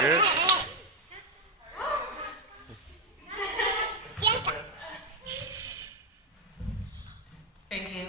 Good. Bianca. Thank you.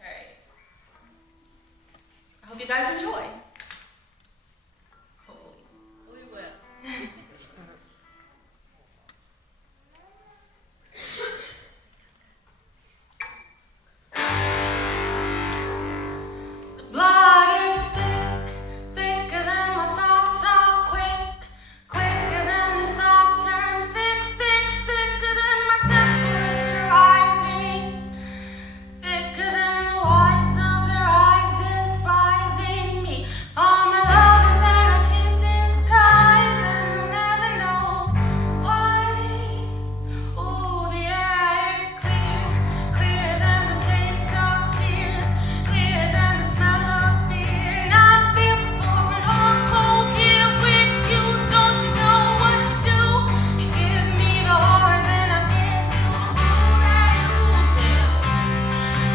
Alright. I hope you guys enjoy. Hopefully. We will. The blood is thick, thicker than my thoughts are quick, quicker than the thoughts turn sick, sick, sicker than my temperature rising, thicker than the whites of their eyes despising me. All my love is in a kiss disguise, and I'll never know why. Oh, the air is clear, clearer than the taste of tears, clearer than the smell of fear. Not before a long cold year with you. Don't you know what you do? You give me the horrors and I give you all that oozes.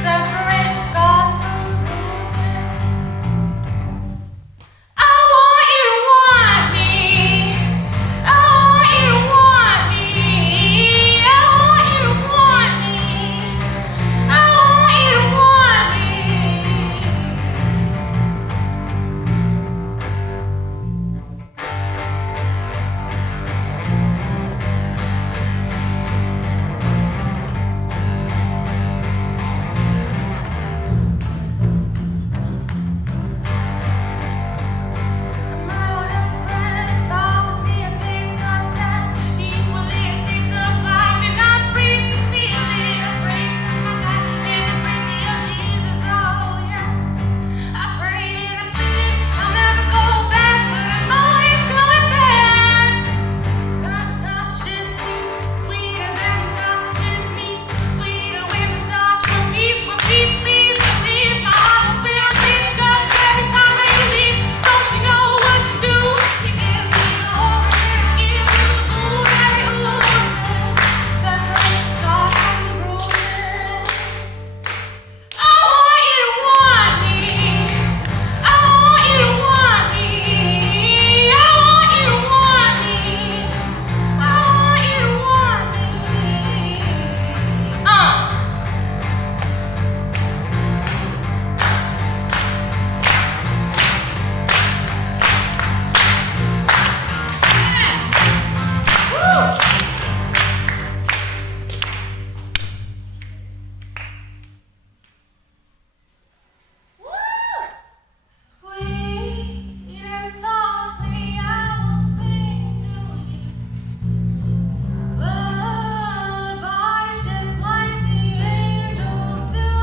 Separate scars from bruises. I want you to want me. I want you to want me. I want you to want me. I want you to want me. I'm out of breath, always be a taste of death, equally a taste of life, and I'm free to feel it. I pray to my God in the mercy of Jesus, oh yes. I prayed and I pleaded, I'll never go back, but I'm always going back. God's touch is sweet, sweeter than the touch is meat, sweeter when the touch from peace, my peace, peace, believe my heart will beat just every time I use it. Don't you know what you do? You give me the whole thing, give me the blue that it oozes, separate scars from bruises. I want you to want me. I want you to want me. I want you to want me. I want you to want me. Sweet and softly I will sing to you. Lullabies just like the angels do.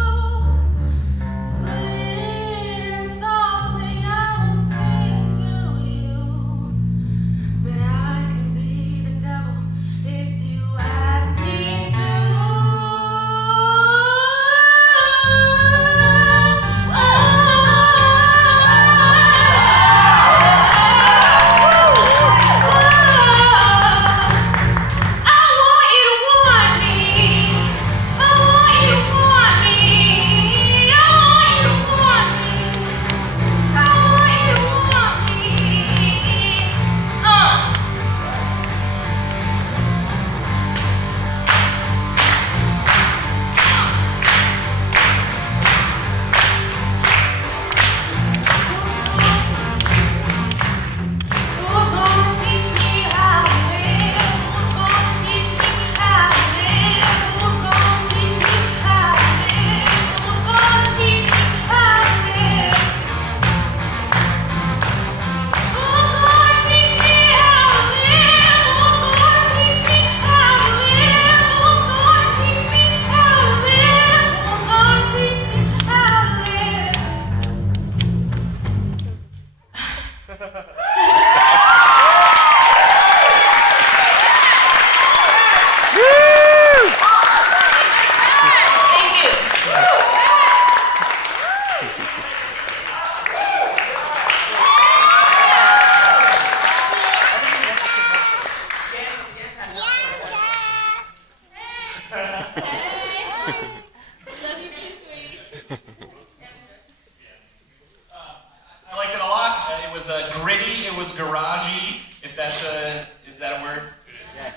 Sweet and softly I will sing to you. But I can be the devil if you ask me to. I want you to want me. I want you to want me. I want you to want me. I want you to want me. Who's gonna teach me how to live? Who's gonna teach me how to live? Who's gonna teach me how to live? Who's gonna teach me how to live? Who's gonna teach me how to live? Who's gonna teach me how to live? Who's gonna teach me how to live? Who's gonna teach me how to live? Thank you. I liked it a lot. was gritty, it was garagey, if that's is that a word? Yes.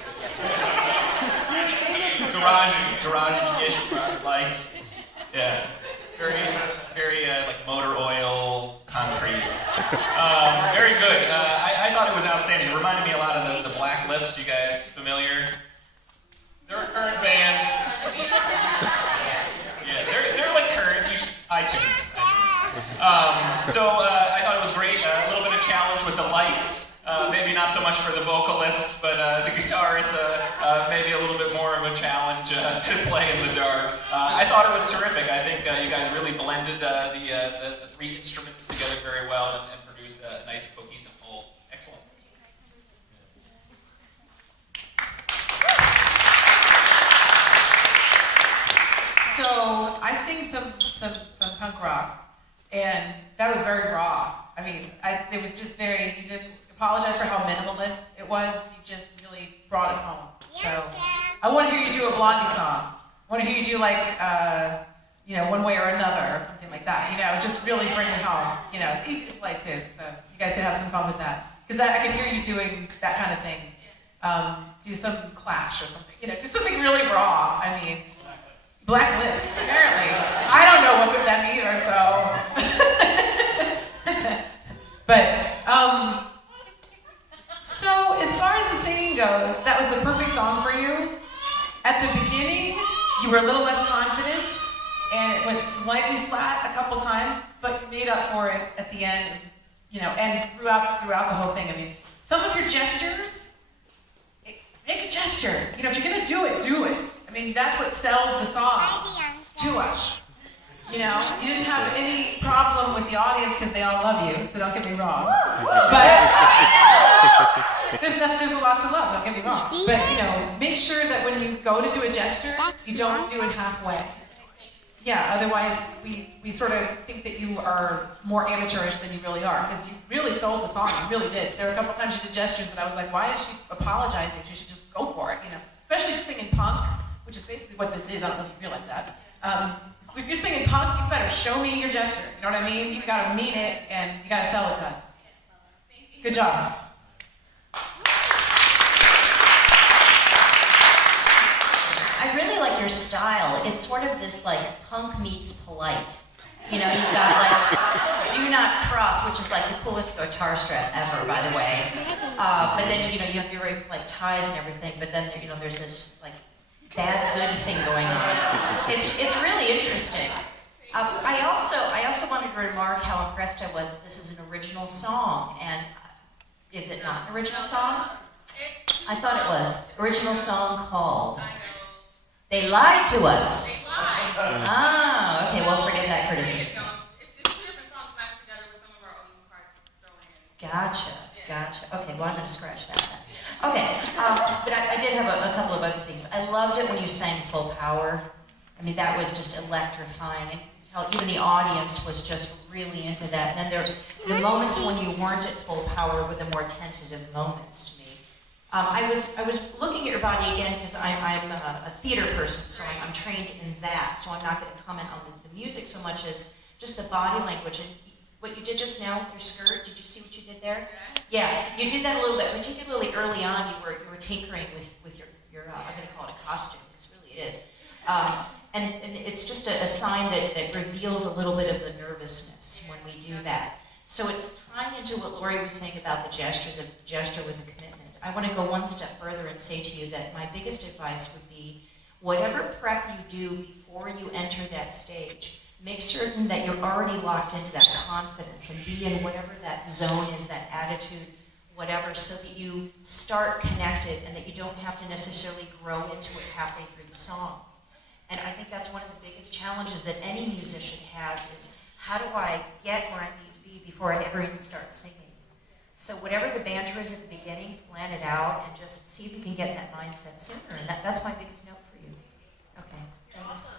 Garage-ish, like, yeah, very like motor oil, concrete. Very good. I thought it was outstanding. It reminded me a lot of the Black Lips. You guys familiar? They're a current band. Yeah, they're like current. You should iTunes. So I thought it was great. A little bit of challenge with the lights. Maybe not so much for the vocalists, but the guitar is maybe a little bit more of a challenge to play in the dark. I thought it was terrific. I think you guys really blended the three instruments together very well and produced a nice cohesive whole. Excellent. So I sing some punk rock, and that was very raw. I mean, it was just very. You didn't apologize for how minimalist it was. You just really brought it home. So I want to hear you do a Blondie song. I want to hear you do like One Way or Another or something like that. Just really bring it home. It's easy to play too, so you guys can have some fun with that. Because I can hear you doing that kind of thing. Do some Clash or something. Do something really raw. I mean. Black Lips, apparently. I don't know what that means either, so. But, so as far as the singing goes, that was the perfect song for you. At the beginning, you were a little less confident, and it went slightly flat a couple times, but you made up for it at the end, and throughout the whole thing. I mean, some of your gestures, make a gesture. If you're gonna do it, do it. I mean, that's what sells the song to us. You didn't have any problem with the audience because they all love you, so don't get me wrong. But there's a lot to love, don't get me wrong. But, make sure that when you go to do a gesture, you don't do it halfway. Yeah, otherwise we sort of think that you are more amateurish than you really are, because you really sold the song, you really did. There were a couple times you did gestures that I was like, why is she apologizing? She should just go for it, Especially singing punk, which is basically what this is. I don't know if you realize that. If you're singing punk, you better show me your gesture. You know what I mean? You gotta mean it, and you gotta sell it to us. Good job. I really like your style. It's sort of this like punk meets polite. You've got like "Do Not Cross," which is like the coolest guitar strat ever, by the way. But then you have your very like ties and everything. But then there's this like bad good thing going on. It's really interesting. I also wanted to remark how impressed I was that this is an original song. And is it not an original song? I thought it was. Original song called "They Lied to Us." Ah, okay, well, forget that criticism. It's two different songs matched together with some of our own parts thrown in. Gotcha. Okay, well, I'm going to scratch that then. Okay, but I did have a couple of other things. I loved it when you sang "Full Power." I mean, that was just electrifying. And even the audience was just really into that. And then the moments when you weren't at full power were the more tentative moments to me. I was looking at your body again because I'm a theater person, so I'm trained in that. So I'm not going to comment on the music so much as just the body language. And what you did just now with your skirt, did you see what you did there? Yeah, you did that a little bit, particularly early on. You were tinkering with your I'm going to call it a costume. This really is. And it's just a sign that reveals a little bit of the nervousness when we do that. So it's tying into what Lori was saying about the gestures, a gesture with a commitment. I want to go one step further and say to you that my biggest advice would be, whatever prep you do before you enter that stage, make certain that you're already locked into that confidence and be in whatever that zone is, that attitude, whatever, so that you start connected and that you don't have to necessarily grow into it halfway through the song. And I think that's one of the biggest challenges that any musician has is, how do I get where I need to be before I ever even start singing? So whatever the banter is at the beginning, plan it out and just see if you can get that mindset sooner. And that's my biggest note for you. Okay, thanks. Awesome.